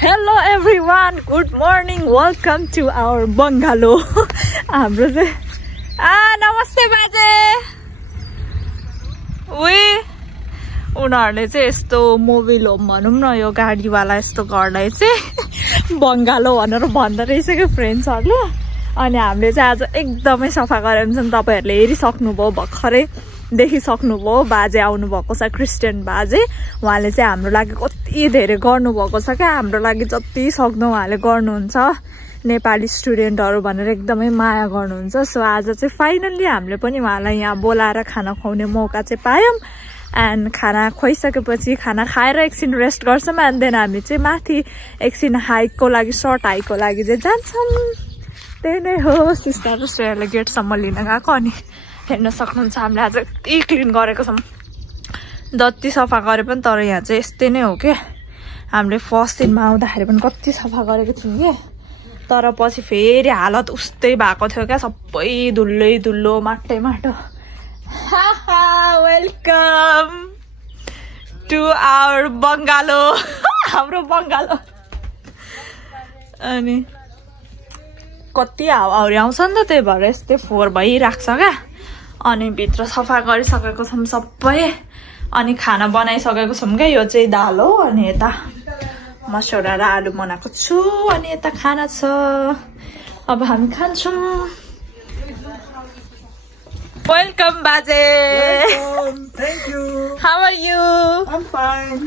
Hello everyone, good morning, welcome to our bungalow. हाम्रो चाहिँ नमस्ते बाजे। उनीहरूले चाहिँ यस्तो मोबिल होम भनौँ न यो गाडीवाला यस्तो घरलाई चाहिँ बंगालो भनेर भन्दो रहेछ के फ्रेन्ड्सहरूले। अनि हामीले चाहिँ आज एकदमै सफा गरेको छौँ। तपाईहरुले हेरिसक्नुभयो, भर्खरै देखिसक्नुभयो। बाजे आउनु भएको छ, क्रिस्चियन बाजे। उहाँले चाहिँ हाम्रो लागि कति धेरै गर्नु भएको छ क्या। हाम्रो लागि जति सक्दो उहाँले गर्नुहुन्छ। नेपाली स्टुडेन्टहरु भनेर एकदमै माया गर्नुहुन्छ। सो आज चाहिँ फाइनली हामीले पनि उहाँलाई यहाँ बोलाएर खाना खुवाउने मौका चाहिँ पायौं। एन्ड खाना खुवाइसकेपछि खाना खाएर एकछिन रेस्ट गर्छौं एन्ड देन हामी चाहिँ माथि एकछिन हाइकको लागि, सर्ट हाइकको लागि चाहिँ जान्छौं। त्यही नै हो। सिस्टर र श्रेयाले गेटसम्म लिन गएको। अनि हेर्न सक्नुहुन्छ हामीले आज यति क्लिन गरेको छौं, जति सफा गरे पनि। तर यहाँ चाहिँ यस्तै नै हो के। हामीले फर्स्ट दिनमा आउँदाखेरि पनि कति सफा गरेको थियौं के। तर पछि फेरि हालत उस्तै भएको थियो क्या। सबै धुलै धुलो, माटै माटो। Welcome to our bungalow. हाम्रो बंगालो। अनि कति हावाहुरी आउँछ नि त, त्यही भएर यस्तै फोहोर भइराख्छ क्या। अनि भित्र सफा गरिसकेको छौं सबै। अनि खाना बनाइसकेको छौं क्या। यो चाहिँ दाल हो। अनि यता मसौरा र आलु बनाएको छु। अनि यता खाना छ। अब हामी खान्छौं। वेलकम बाजे। Welcome. Thank you. How are you? I'm fine.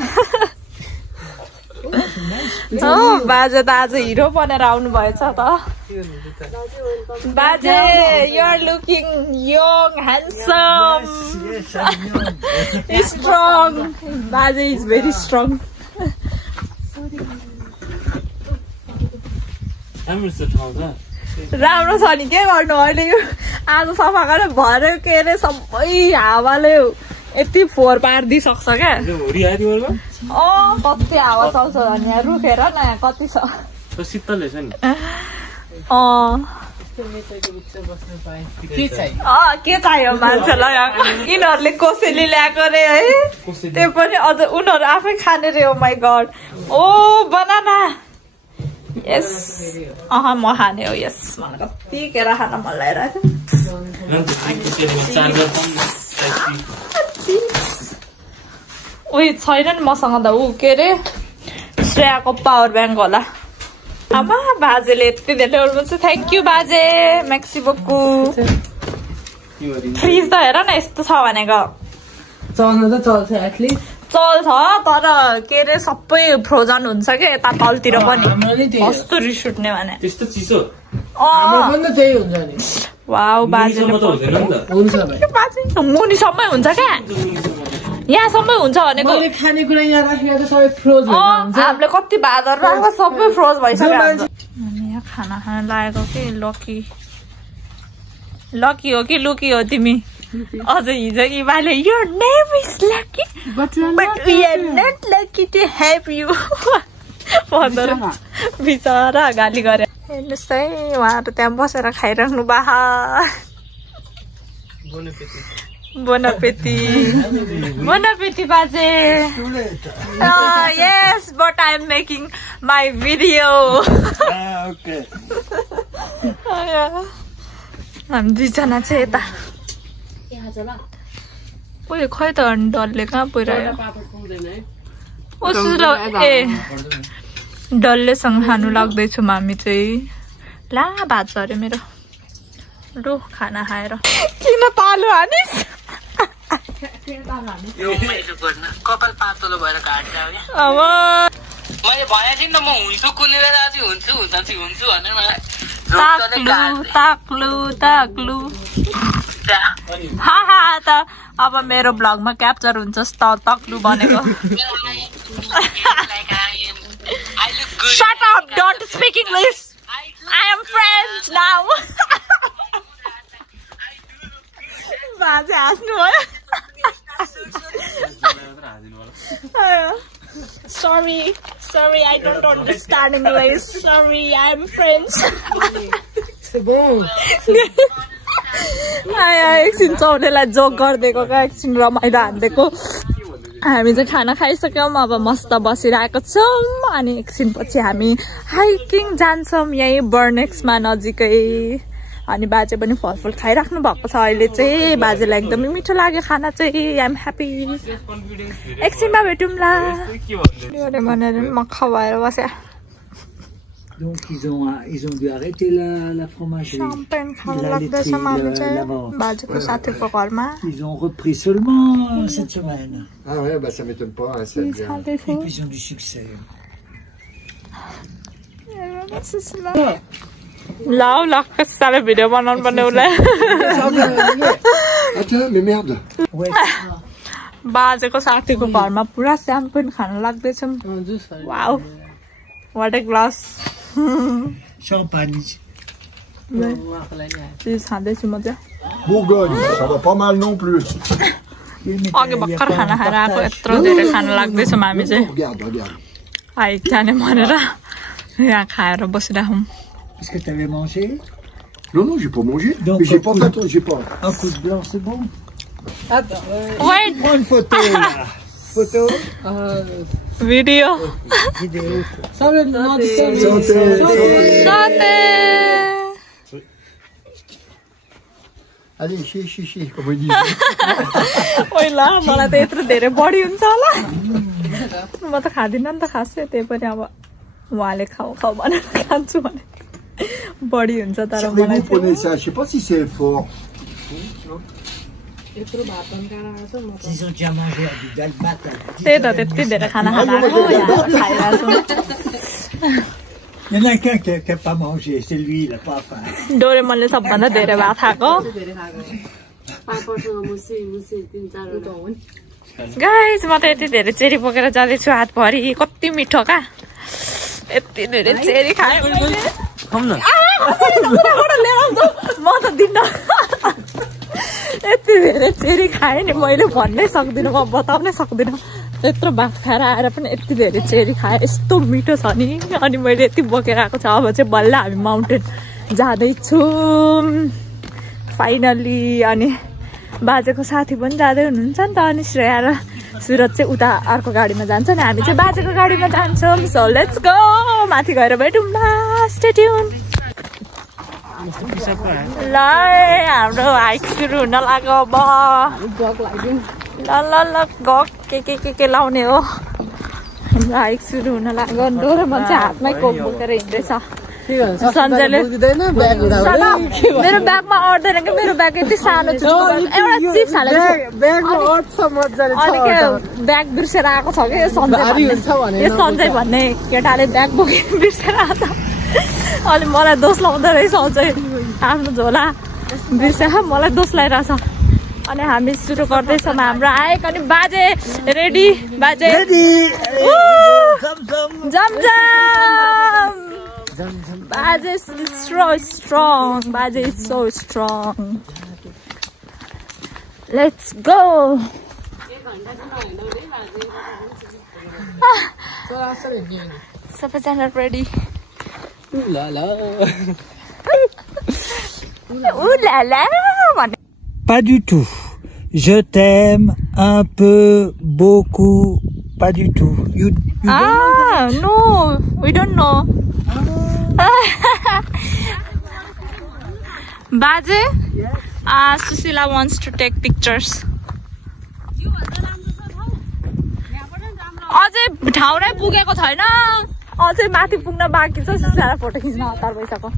बाजे त आज हिरो बनेर आउनु भएछ त। बाजे, you are looking young, handsome. Yes, I'm young. Strong. बाजे is very strong. राम्रो छ नि, के गर्नु अहिले। यो आज सफा गरेर भर्यो के अरे, सबै हावाले यति फोहोर पारिदिइसक्छ क्या। कति हावा चल्छ भने यहाँ रुखेर न, यहाँ कति छ। शीतल छ नि। के चाहियो मान्छेलाई। यिनीहरूले कोसेली ल्याएको रे है। त्यो पनि अझ उनीहरू आफै खाने रे। Oh my god. Oh banana. Yes. म खाने हो। यस, मलाई कति केरा खान मन लागिरहेको। उयो छैन नि मसँग त। ऊ के अरे श्रेयाको पावर ब्याङ्क होला। आमा बाजेले यति धेरै ल्याउनु छ। थ्याङ्क यू बाजे। मेक्सी बोक्कु। फ्रिज त हेर न यस्तो छ भनेको। चल्नु त चल्छ एटलिस्ट। चल्छ तर के अरे सबै फ्रोजन हुन्छ के यता तलतिर पनि। कस्तो रिस उठ्ने भने। त्यस्तो चिसो। त्यही हुन्छ नि। वाउ बाजे। मुनिसम्मै हुन्छ क्या। यहाँसम्मै हुन्छ भनेको। खानेकुरा यहाँ राखेर त सबै फ्रोज हुन्छ। हामीले कति भातहरू राखेको सबै फ्रोज भइसक्यो। यहाँ खाना खान लागेको कि लकी। लकी हो कि लुकी हो तिमी? अझ हिजो इमाले your name is lucky but we are not lucky to have you भन्दो रहेछ। बिचरा गाली गरे। हेर्नुहोस् है, उहाँहरू त्यहाँ बसेर खाइराख्नु बाहा। Bon appetit. Bon appetit, बाजे। Yes, but I am making my video. Okay. हामी दुईजना चाहिँ यता। उयो खै त डल्ले कहाँ पुऱ्यायो। ए डल्लेसँग खानु लाग्दैछौँ हामी चाहिँ। ला भात छ अरे मेरो। लु खाना खाएर। किन तालु हानिस्? कपाल पातलो भएर घाट्यो क्या। अब मैले भनेको थिएँ नि त म हुन्छु कुनै बेला चाहिँ हुन्छु भनेर मलाई ताक्लु हा त अब मेरो ब्लगमा क्याप्चर हुन्छ तक्लु बनेको। Shut up, don't speak English. I am French now. बाजे हाँस्नु भयो। Sorry, I don't understand English. Sorry, I am French. एकछिन चौडेलाई जोक गरिदिएको क्या, एकछिन रमाइलो हानिदिएको। हामी चाहिँ खाना खाइसक्यौँ अब मस्त बसिरहेको छौँ अनि एकछिनपछि हामी हाइकिङ जान्छौँ यही बर्नेक्समा नजिकै अनि बाजे पनि फलफुल खाइराख्नु भएको छ अहिले चाहिँ बाजेलाई एकदमै मिठो लाग्यो खाना चाहिँ आइ एम ह्याप्पी एकछिनमा भेटौँला भनेर मक्खा भएर बस्या Donc ils ont dû arrêter la fromagerie. Champagne खान लाग्दैछ मामी चाहिँ बाजेको साथीको घरमा Ils ont repris seulement cette semaine. Ah ouais, bah ça m'étonne pas, hein, c'est bien. Et puis ils ont du succès. ल कसैले भिडियो बनाउनु पर्ने उसलाई Attends, mais merde. Ouais. बाजेको साथीको घरमा पुरा स्याम्पेन खान लाग्दैछ wow what a glass Champagne. चिज खाँदैछु म चाहिँ Bourgogne, ça va pas mal non plus. अघि भर्खर खाना खाएर आएको यत्रो धेरै खान लाग्दैछ मामी चाहिँ Regarde, regarde. हाइक जाने भनेर यहाँ खाएर बसिरहेँ Est-ce que tu avais mangé? Non, non, j'ai pas mangé. Donc, mais j'ai pas fait, j'ai pas. Un coup de blanc, c'est bon? Wait, Prends une photo là. Photo? video. Vidéo. Santé. Santé. Allez, chichi, comme on dit. ओइ ल मलाई त यत्रो धेरै बढी हुन्छ होला म त खादिनँ नि त खासै त्यही पनि अब उहाँले खाऊ खाऊ भनेर खान्छु भने बढी हुन्छ तर मलाई Vous prenez ça, je sais pas si c'est fort. Ils ont déjà mangé du dalmat. त्यही त त्यति धेरै खाना खाएको खाइरहेको Il y en a qu'un qui n'a pas mangé, c'est lui, il n'a pas faim. डोरेमनले सबभन्दा धेरै भात खाएको गाइस म त यति धेरै चेरी बोकेर जाँदैछु हातभरि कति मिठो का यति धेरै चेरी खाएँ म त दिन यति धेरै चेरी खाएँ नि मैले भन्नै सक्दिनँ म बताउनै सक्दिनँ यत्रो भात खाएर आएर पनि यति धेरै चेरी खाएँ यस्तो मिठो छ नि अनि मैले यति बोकेर आएको छ अब चाहिँ बल्ल हामी माउन्टेन जाँदैछौँ फाइनल्ली अनि बाजेको साथी पनि जाँदै हुनुहुन्छ नि त अनि श्रेया र सुरज चाहिँ उता अर्को गाडीमा जान्छ नि हामी चाहिँ बाजेको गाडीमा जान्छौँ सो लेट्स गो माथि गएर भेटौँ ल स्टे ट्युन ल हाम्रो हाइक सुरु हुन लाग्यो अब ल ल ल गक के लाउने हो हाम्रो हाइक सुरु हुन लाग्यो डोरेमन चाहिँ हातमै कोक बोकेर हिँड्दैछ सञ्जयले मेरो ब्यागमा अट्दैन कि मेरो ब्याग यति सानो छ एउटा चिप्स हालेको अनि के ब्याग बिर्सेर आएको छ कि यो सञ्जय भन्ने केटाले ब्याग बोकेर बिर्सेर आएको छ अनि मलाई दोष लाउँदो रहेछ सञ्जय आफ्नो झोला बिर्सेर मलाई दोष लगाइरहेछ अनि हामी सुरु गर्दैछौँ हाम्रो हाइक अनि बाजे रेडी बाजे जम Baje is so strong. Baje is so strong. Let's go. सबैजना ready. Ooh la la. Ouh la la. Pas du tout. Je t'aime un peu, beaucoup, pas du tout. You No, we don't know. Baje? Yes. Susila wants to take pictures. अझै ठाउँरै पुगेको छैन अझै माथि पुग्न बाँकी छ सुसिलालाई photo खिच्न हतार भइसक्यो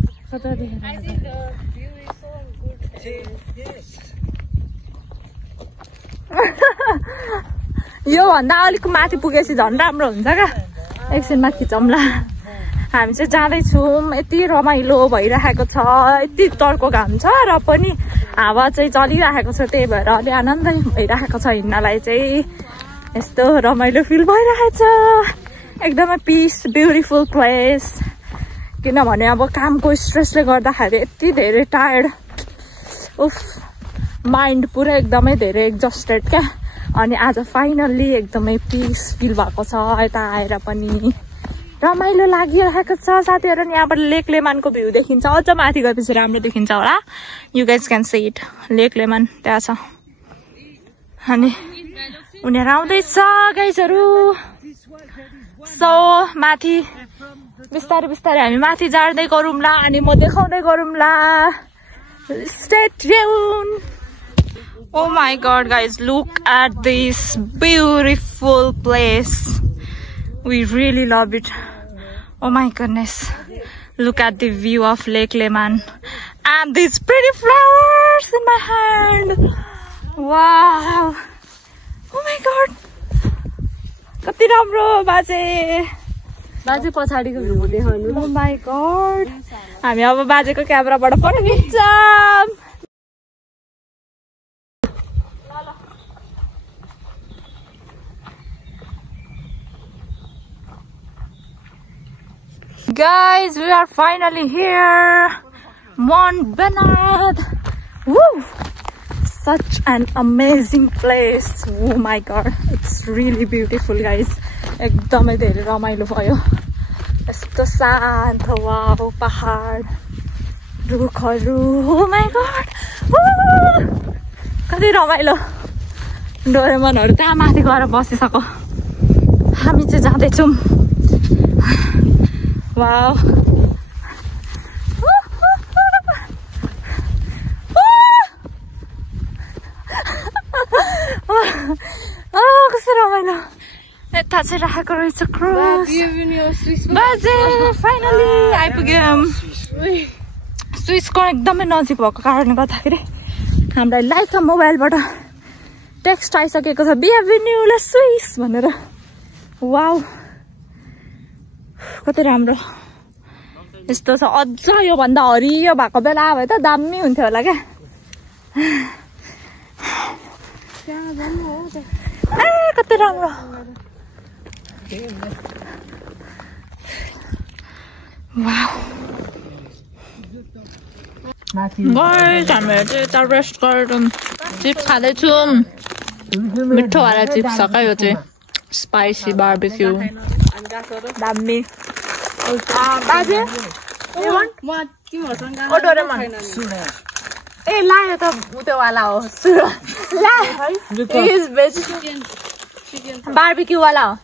यो भन्दा अलिक माथि पुगेपछि झन् राम्रो हुन्छ क्या एकछिनमा खिचौँला हामी चाहिँ जाँदैछौँ यति रमाइलो भइरहेको छ यति टर्को घाम छ र पनि हावा चाहिँ चलिरहेको छ त्यही भएर अलि आनन्दै भइरहेको छ हिँड्नलाई चाहिँ यस्तो रमाइलो फिल भइरहेछ एकदमै पिस ब्युटिफुल प्लेस किनभने अब कामको स्ट्रेसले गर्दाखेरि यति धेरै टायर्ड उफ माइन्ड पुरै एकदमै धेरै एक्जस्टेड क्या अनि आज फाइनल्ली एकदमै पिस फिल भएको छ यता आएर पनि रमाइलो लागिरहेको छ साथीहरु अनि यहाँबाट लेक लेमानको भ्यू देखिन्छ अझ माथि गएपछि राम्रो देखिन्छ होला you guys can see it lake Leman त्यहाँ छ अनि उनीहरू आउँदैछ गाइजहरू सो माथि बिस्तारै बिस्तारै हामी माथि जाँदै गरौँला अनि म देखाउँदै गरौँला Stay tuned. Oh my god guys, look at this beautiful place. We really love it. Oh my goodness, look at the view of Lake Leman and these pretty flowers in my hand. Wow. Oh my god, कति राम्रो बाजे पछाडिको view देखाउनु. Oh my god, हामी अब बाजेको क्यामेराबाट photo खिच्छौं. Guys, we are finally here. Mount Bernard. Woo! Such an amazing place. Oh my god, it's really beautiful guys. एकदमै धेरै रमाइलो भयो. यस्तो शान्त वाउ पहाड रुखहरू. Oh my god. कति रमाइलो. डोरेमनहरु त्यहाँ माथि गएर बसिसक्यो. हामी चाहिँ जाँदैछौँ. वाउ. कस्तो रमाइलो. यता चाहिँ राखेको रहेछ क्रुज. बाजे फाइनली आइपुग्यौँ. स्विसको एकदमै नजिक भएको कारणले गर्दाखेरि हामीलाई लाइक मोबाइलबाट टेक्स्ट आइसकेको छ बिहेभिन्यू ल स्विस भनेर. वाउ कति राम्रो. यस्तो छ अझ यो भन्दा हरियो भएको बेला भए त दामी हुन्थ्यो होला क्या. कति राम्रो. गाइस हामीले चाहिँ यता रेस्ट गरेर चिप्स खाँदैछौँ. मिठो वाला चिप्स छ क्या यो चाहिँ. स्पाइसी बार्बिक्यू दामी. बाजे ए लायो त उतो वाला हो. बार्बिक्यू वाला हो.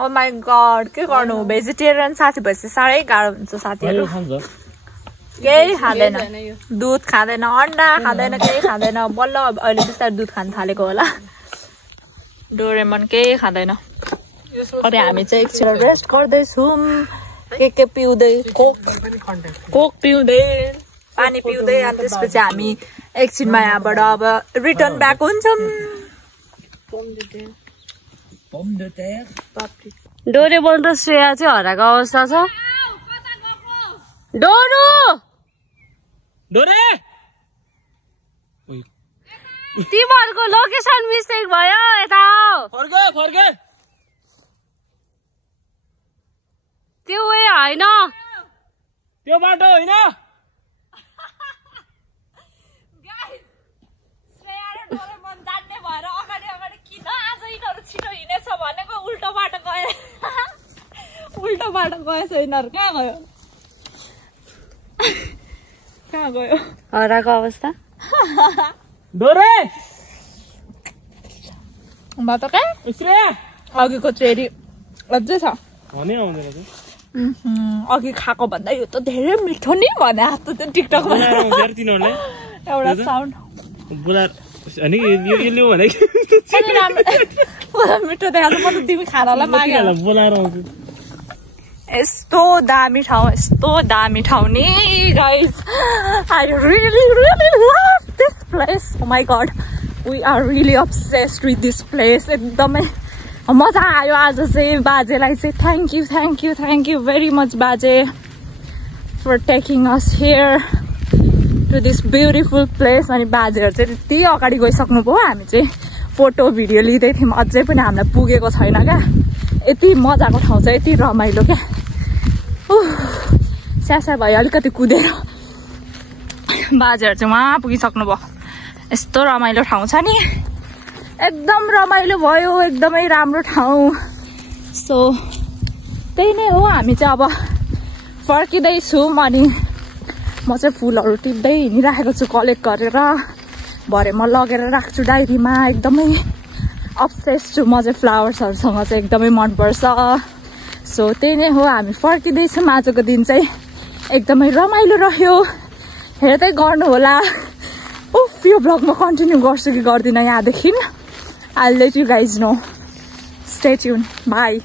ओ माई गड के गर्नु. भेजिटेरियन साथी भएपछि साह्रै गाह्रो हुन्छ साथीहरू. केही खाँदैन, दुध खाँदैन, अन्डा खाँदैन, केही खाँदैन. बल्ल अहिले बिस्तारै दुध खान थालेको होला. डोरेमन केही खाँदैन. अनि हामी चाहिँ एकछिन रेस्ट गर्दैछौँ. के पिउँदै कोक पिउँदै पानी पिउँदै अनि त्यसपछि हामी एकछिनमा यहाँबाट अब रिटर्न ब्याक हुन्छौँ. डोरेमन र श्रेया चाहिँ हराएको अवस्था छ. तिमीहरूको लोकेसन मिस्टेक भयो. यता फर्के त्यो वे होइन, त्यो बाटो होइन. श्रेया र डोरेमन जान्ने भएर अगाडि किन आज यिनीहरू छिटो हिँडेछ भनेको उल्टो बाटो गए. उल्टो बाटो गएछ यिनीहरू. कहाँ गयो हराएको अवस्था. डोरे बाटो कहाँ अघिको चेरी अझै छ. अघि खाएको भन्दा यो त धेरै मिठो नि भने जस्तो त्यो टिकटकमा एउटा साउन्ड मिठो देखाएको. म त तिमी खानालाई मागेर यस्तो दामी ठाउँ नि guys. I really love this place. Oh my god, we are really obsessed with this place. एकदमै मजा आयो आज चाहिँ. बाजेलाई चाहिँ thank you very much बाजे for taking us here to this beautiful place. अनि बाजेहरू चाहिँ यति अगाडि गइसक्नु भयो. हामी चाहिँ फोटो भिडियो लिँदै थियौँ. अझै पनि हामीलाई पुगेको छैन क्या. यति मजाको ठाउँ छ, यति रमाइलो क्या. स्यासा भयो अलिकति कुदेर. बाजेहरू चाहिँ उहाँ पुगिसक्नु भयो. यस्तो रमाइलो ठाउँ छ नि. एकदम रमाइलो भयो. एकदमै राम्रो ठाउँ. सो त्यही नै हो. हामी चाहिँ अब फर्किँदैछौँ. अनि म चाहिँ फुलहरू टिप्दै हिँडिराखेको छु कलेक्ट गरेर. भरे म लगेर राख्छु डायरीमा. एकदमै अब्सेस छु म चाहिँ फ्लावर्सहरुसँग चाहिँ एकदमै मनपर्छ सो त्यही नै हो हामी फर्किँदैछौँ आजको दिन चाहिँ एकदमै रमाइलो रह्यो हेर्दै गर्नु होला उफ यो ब्लगमा कन्टिन्यू गर्छु कि गर्दिन यहाँदेखि I'll let you guys know. Stay tuned. Bye.